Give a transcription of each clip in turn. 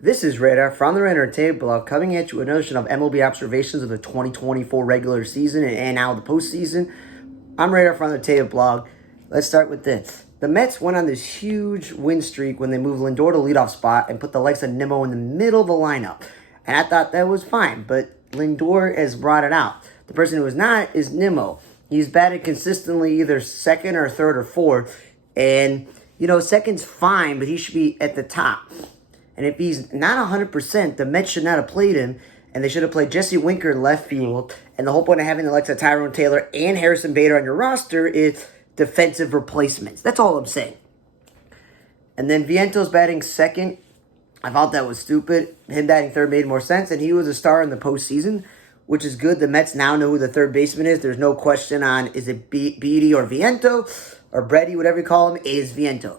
This is Radar from the Entertainment Blog coming at you with another edition of MLB observations of the 2024 regular season and now the postseason. I'm Radar from the Entertainment Blog. Let's start with this. The Mets went on this huge win streak when they moved Lindor to leadoff spot and put the likes of Nimmo in the middle of the lineup. And I thought that was fine, but Lindor has brought it out. The person who is not is Nimmo. He's batted consistently either second or third or fourth. And, second's fine, but he should be at the top. And if he's not 100%, the Mets should not have played him, and they should have played Jesse Winker in left field. And the whole point of having the likes of Tyrone Taylor and Harrison Bader on your roster is defensive replacements. That's all I'm saying. And then Viento's batting second. I thought that was stupid. Him batting third made more sense, and he was a star in the postseason, which is good. The Mets now know who the third baseman is. There's no question on is it Beatty or Viento or Brady, whatever you call him, it is Viento.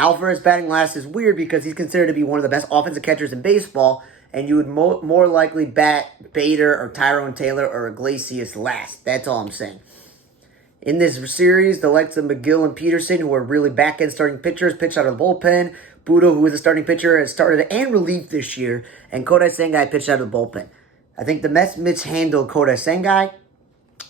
Alvarez batting last is weird because he's considered to be one of the best offensive catchers in baseball, and you would more likely bat Bader or Tyrone Taylor or Iglesias last. That's all I'm saying. In this series, the likes of McGill and Peterson, who are really back-end starting pitchers, pitched out of the bullpen. Budo, who is a starting pitcher, has started and relieved this year, and Kodai Sengai pitched out of the bullpen. I think the Mets mishandled Kodai Sengai.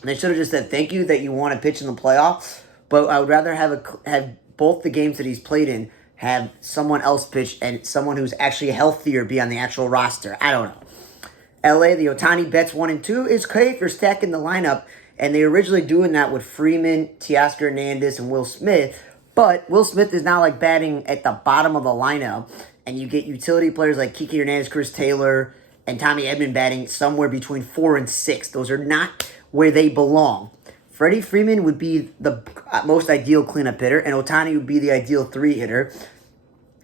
They should have just said thank you that you want to pitch in the playoffs, but I would rather have both the games that he's played in have someone else pitch and someone who's actually healthier be on the actual roster. I don't know. LA, the Ohtani bets 1 and 2 is great for stacking the lineup, and they originally doing that with Freeman, Teoscar Hernandez, and Will Smith, but Will Smith is now like batting at the bottom of the lineup, and you get utility players like Kiki Hernandez, Chris Taylor, and Tommy Edman batting somewhere between 4 and 6. Those are not where they belong. Freddie Freeman would be the most ideal cleanup hitter, and Ohtani would be the ideal 3 hitter.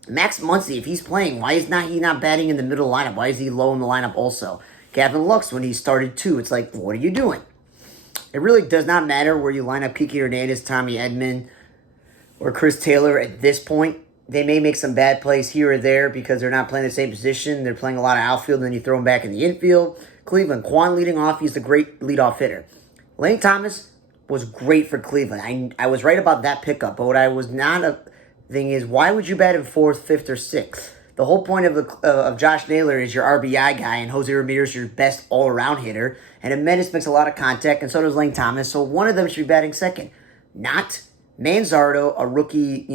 Max Muncy, if he's playing, why is he not batting in the middle lineup? Why is he low in the lineup also? Gavin Lux, when he started too, it's like, what are you doing? It really does not matter where you line up Kiki Hernandez, Tommy Edman, or Chris Taylor at this point. They may make some bad plays here or there because they're not playing the same position. They're playing a lot of outfield, and then you throw them back in the infield. Cleveland, Quan leading off, he's a great leadoff hitter. Lane Thomas was great for Cleveland. I was right about that pickup, but what I was not a thing is, why would you bat him 4th, 5th, or 6th? The whole point of Josh Naylor is your RBI guy, and Jose Ramirez your best all-around hitter, and Jimenez makes a lot of contact, and so does Lane Thomas, so one of them should be batting second. Not Manzardo, a rookie,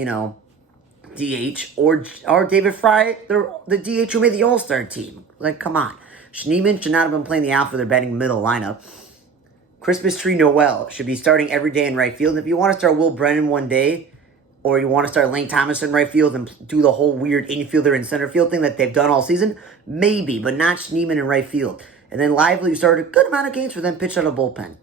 DH, or David Fry, the DH who made the All-Star team. Like, come on. Schneemann should not have been playing the outfield. They're batting middle lineup. Christmas Tree Noel should be starting every day in right field. And if you want to start Will Brennan one day, or you want to start Lane Thomas in right field and do the whole weird infielder in center field thing that they've done all season, maybe, but not Schneemann in right field. And then Lively started a good amount of games for them, pitched out of bullpen.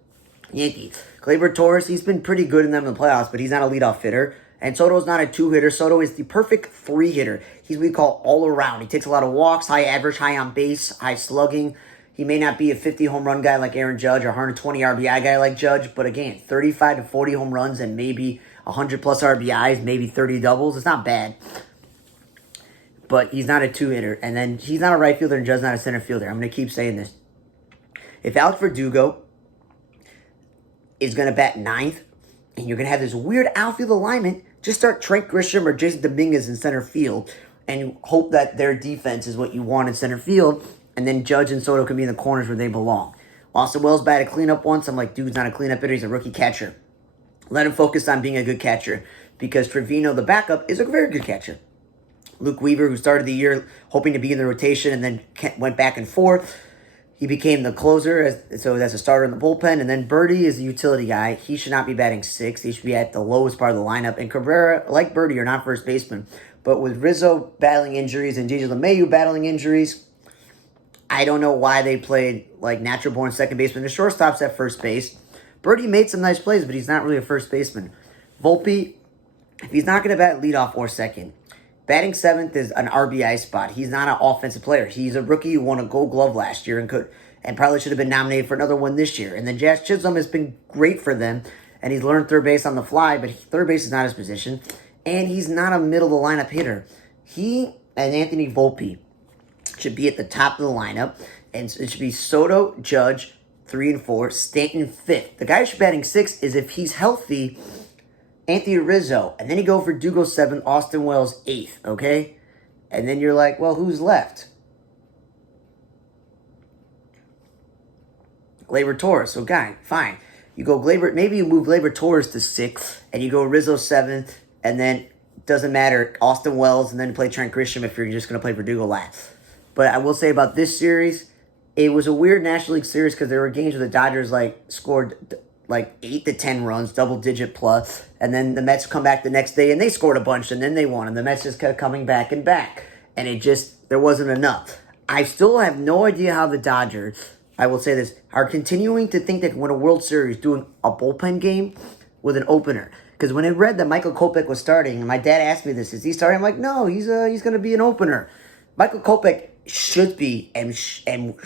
Yankees. Gleyber Torres, he's been pretty good in them in the playoffs, but he's not a leadoff hitter. And Soto's not a 2-hitter. Soto is the perfect 3-hitter. He's what we call all around. He takes a lot of walks, high average, high on base, high slugging. He may not be a 50 home run guy like Aaron Judge or 120 RBI guy like Judge, but again, 35 to 40 home runs and maybe 100 plus RBIs, maybe 30 doubles. It's not bad. But he's not a 2-hitter. And then he's not a right fielder and Judge's not a center fielder. I'm going to keep saying this. If Alex Verdugo is going to bat 9th, and you're going to have this weird outfield alignment, just start Trent Grisham or Jason Dominguez in center field and hope that their defense is what you want in center field, and then Judge and Soto can be in the corners where they belong. Austin Wells batted cleanup once. I'm like, dude's not a cleanup hitter. He's a rookie catcher. Let him focus on being a good catcher because Trevino, the backup, is a very good catcher. Luke Weaver, who started the year hoping to be in the rotation and then went back and forth, he became the closer, so that's a starter in the bullpen. And then Birdie is the utility guy. He should not be batting 6th. He should be at the lowest part of the lineup. And Cabrera, like Birdie, are not first baseman. But with Rizzo battling injuries and DJ LeMahieu battling injuries, I don't know why they played like natural-born second baseman. The shortstop's at first base. Birdie made some nice plays, but he's not really a first baseman. Volpe, if he's not going to bat leadoff or second, batting 7th is an RBI spot. He's not an offensive player. He's a rookie who won a Gold Glove last year and probably should have been nominated for another one this year. And then Jazz Chisholm has been great for them, and he's learned third base on the fly, but third base is not his position, and he's not a middle-of-the-lineup hitter. He and Anthony Volpe should be at the top of the lineup, and it should be Soto, Judge, 3 and 4, Stanton 5th. The guy who should be batting 6th is, if he's healthy, Anthony Rizzo, and then you go for Verdugo 7th, Austin Wells 8th, okay? And then you're like, well, who's left? Gleyber Torres. So, guy, fine. You go Gleyber, maybe you move Gleyber Torres to 6th, and you go Rizzo 7th, and then doesn't matter, Austin Wells, and then play Trent Grisham if you're just going to play Verdugo last. But I will say about this series, it was a weird National League series because there were games where the Dodgers scored 8 to 10 runs, double-digit plus, and then the Mets come back the next day and they scored a bunch, and then they won, and the Mets just kept coming back and back, and there wasn't enough. I still have no idea how the Dodgers, I will say this, are continuing to think they can win a World Series doing a bullpen game with an opener. Because when I read that Michael Kopech was starting, and my dad asked me this, is he starting? I'm like, no, he's going to be an opener. Michael Kopech should be and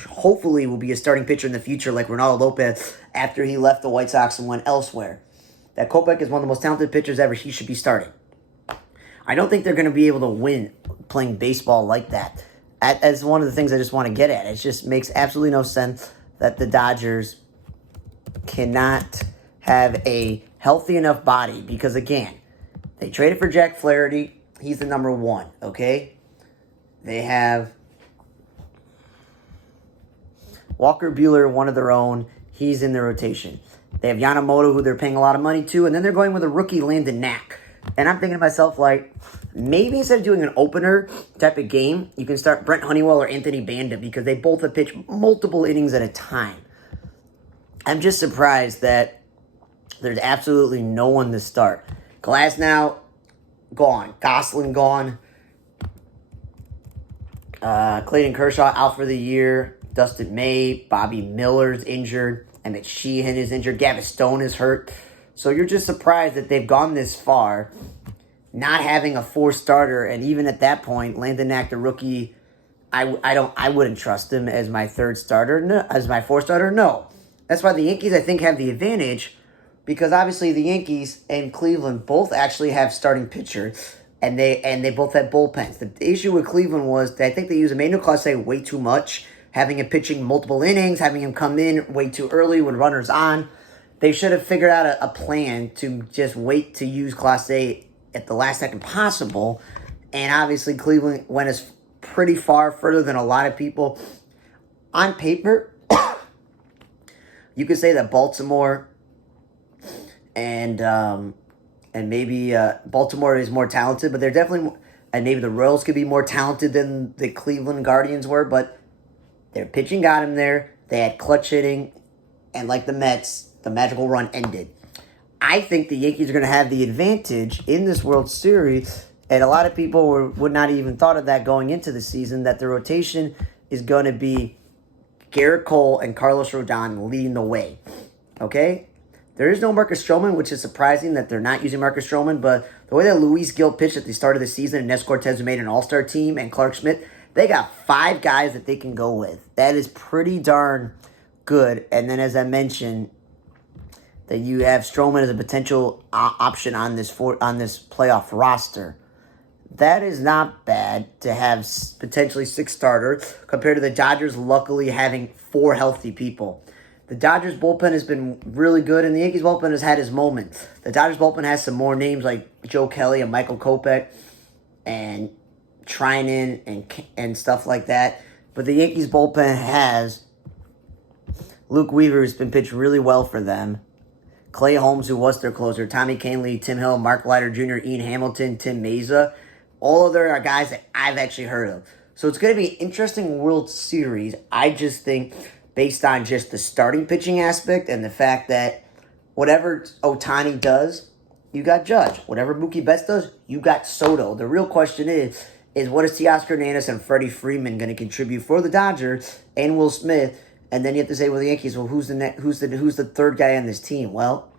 hopefully will be a starting pitcher in the future like Ronaldo Lopez after he left the White Sox and went elsewhere. That Kopech is one of the most talented pitchers ever. He should be starting. I don't think they're going to be able to win playing baseball like that. That's one of the things I just want to get at. It just makes absolutely no sense that the Dodgers cannot have a healthy enough body because, again, they traded for Jack Flaherty. He's the number 1, okay? They have Walker Buehler, one of their own. He's in the rotation. They have Yamamoto, who they're paying a lot of money to, and then they're going with a rookie, Landon Knack. And I'm thinking to myself, like, maybe instead of doing an opener type of game, you can start Brent Honeywell or Anthony Banda because they both have pitched multiple innings at a time. I'm just surprised that there's absolutely no one to start. Glasnow, gone. Gosselin, gone. Clayton Kershaw, out for the year. Dustin May, Bobby Miller's injured. Emmett Sheehan is injured. Gavin Stone is hurt. So you're just surprised that they've gone this far, not having a 4 starter, and even at that point, Landon Knack, the rookie, I wouldn't trust him as my 3rd starter, no, as my 4th starter. No, that's why the Yankees I think have the advantage, because obviously the Yankees and Cleveland both actually have starting pitchers, and they both have bullpens. The issue with Cleveland was that I think they use Emmanuel Clase way too much, having him pitching multiple innings, having him come in way too early when runners on. They should have figured out a plan to just wait to use Clase at the last second possible. And obviously Cleveland went as pretty far further than a lot of people. On paper, you could say that Baltimore and maybe Baltimore is more talented, but they're definitely, and maybe the Royals could be more talented than the Cleveland Guardians were, but their pitching got him there. They had clutch hitting, and like the Mets, the magical run ended. I think the Yankees are going to have the advantage in this World Series, and a lot of people would not even thought of that going into the season, that the rotation is going to be Garrett Cole and Carlos Rodon leading the way. Okay? There is no Marcus Stroman, which is surprising that they're not using Marcus Stroman, but the way that Luis Gil pitched at the start of the season, and Nes Cortez who made an all-star team, and Clark Schmidt, they got 5 guys that they can go with. That is pretty darn good. And then, as I mentioned, that you have Stroman as a potential option on this playoff roster. That is not bad to have potentially 6 starters compared to the Dodgers luckily having 4 healthy people. The Dodgers bullpen has been really good, and the Yankees bullpen has had his moments. The Dodgers bullpen has some more names like Joe Kelly and Michael Kopech and Trinan and stuff like that. But the Yankees bullpen has Luke Weaver, who's been pitched really well for them. Clay Holmes, who was their closer. Tommy Kahnle, Tim Hill, Mark Leiter Jr., Ian Hamilton, Tim Meza. All of them are guys that I've actually heard of. So it's going to be an interesting World Series. I just think, based on just the starting pitching aspect and the fact that whatever Ohtani does, you got Judge. Whatever Mookie Betts does, you got Soto. The real question is what is Teoscar Hernandez and Freddie Freeman going to contribute for the Dodgers and Will Smith? And then you have to say, well, the Yankees, well, who's the third guy on this team? Well,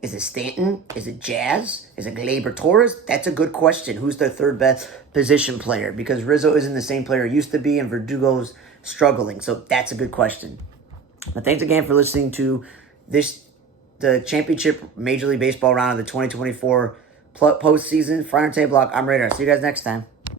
is it Stanton? Is it Jazz? Is it Gleyber Torres? That's a good question. Who's the third best position player? Because Rizzo isn't the same player he used to be, and Verdugo's struggling. So that's a good question. But thanks again for listening to the championship Major League Baseball round of the 2024 postseason. For Table Block, I'm Radar. See you guys next time.